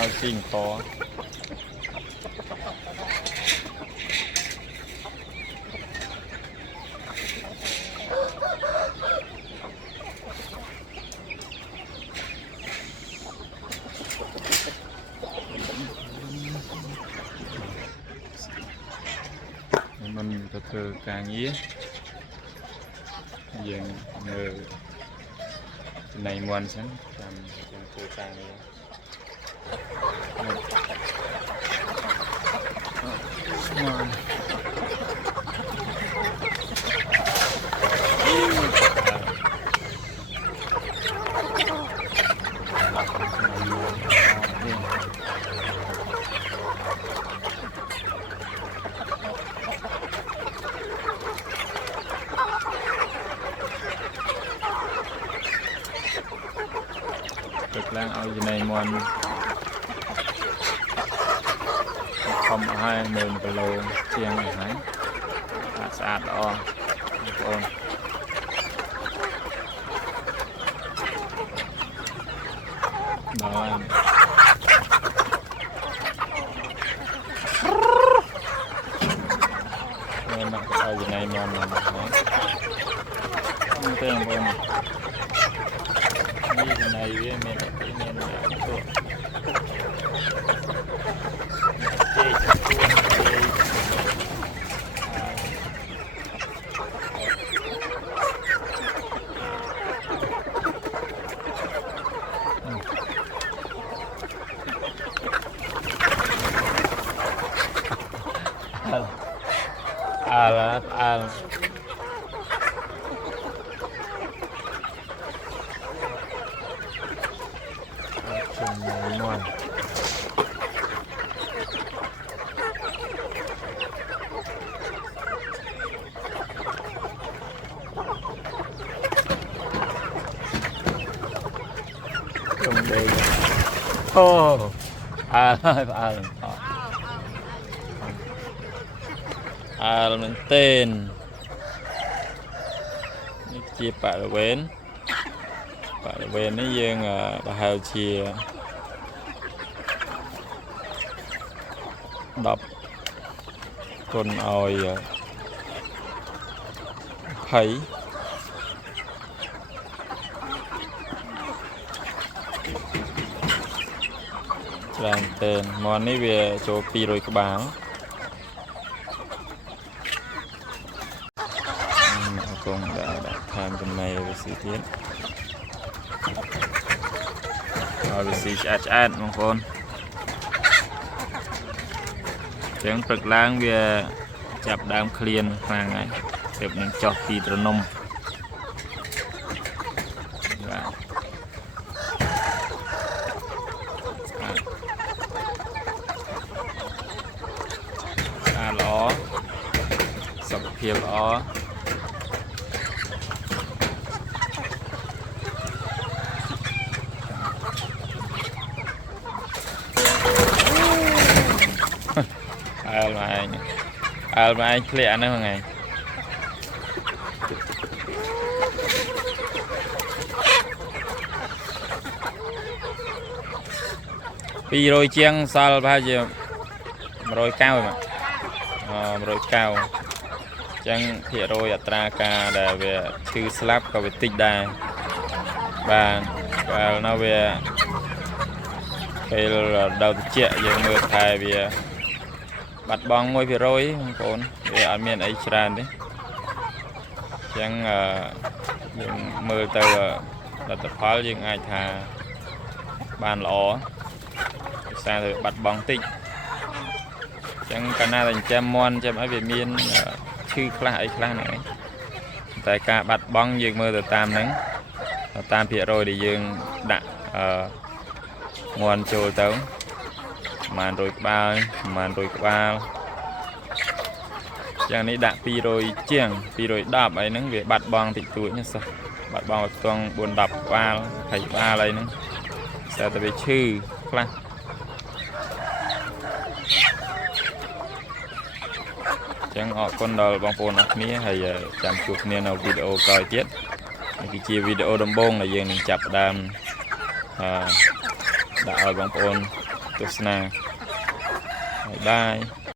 ឲ្យស៊ីងកมันទៅធ្វើការងារយើងមើលចំណៃមន់សិនចាំយើងធ្វើការងារទឹកឡើងឲ្យចំណៃមន់ខំឲ្យ10000គីឡូជាងនេះហើយស្អាតល្អបងប្អូនបាទនេះមកឲ្យចំណៃមន់មកហើយទេបងប្អូននេះចំណៃវាមានទូចេកអាលអូអាលមែនទេនេះជាបរិវេណនេះយើងប្រហែលជា10គុណឲ្យ20ច្រើនទេមន់នេះវាចូល200ក្បាលកងដាក់ថែមចំណីវាស៊ីទៀតឲ្យវាស៊ីឆ្អែតបងប្អូនចឹងព្រឹកឡើងវាចាប់ដើមឃ្លានខ្លាំងហើយទើបនឹងចោះពីត្រនំបាទល្អសុខភាពល្អអាលមកឯងធ្លាក់ហ្នឹងហ្នឹងឯង200ជាងសល់ប្រហែលជា100 កៅមក100 កៅចឹងភាគរយអត្រាការដែលវាឈឺស្លាប់ក៏វាតិចដែរបាទពេលនោះវាពេលដល់ត្រជាក់យើងមើលថែវាបាត់បង់1%បងប្អូនវាអត់មានអីច្រើនទេចឹងយើងមើលទៅលទ្ធផលយើងអាចថាបានល្អភាសាទៅបាត់បង់តិចចឹងកាលណាតែចិញ្ចឹមមន់ចិញ្ចឹមឲ្យវាមានឈឺខ្លះអីខ្លះហ្នឹងឯងតែការបាត់បង់យើងមើលទៅតាមហ្នឹងតាមភាគរយដែលយើងដាក់មន់ចូលទៅប្រហែល100 ក្បាលប្រហែល100 ក្បាលចឹងនេះដាក់200ជាង210អីហ្នឹងវាបាត់បង់តិចតួចណាសោះបាត់បង់ឲ្យខ្ទង់4-10 ក្បាល20 ក្បាលអីហ្នឹងស្ទើរតែវាឈឺខ្លះចឹងអរគុណដល់បងប្អូនអរគ្នាហើយចាំជួបគ្នានៅវីដេអូក្រោយទៀតនេះគឺជាវីដេអូដំបូងដែលយើងនឹងចាប់ផ្ដើមដាក់ឲ្យបងប្អូន ទស្សនាបាយបាយ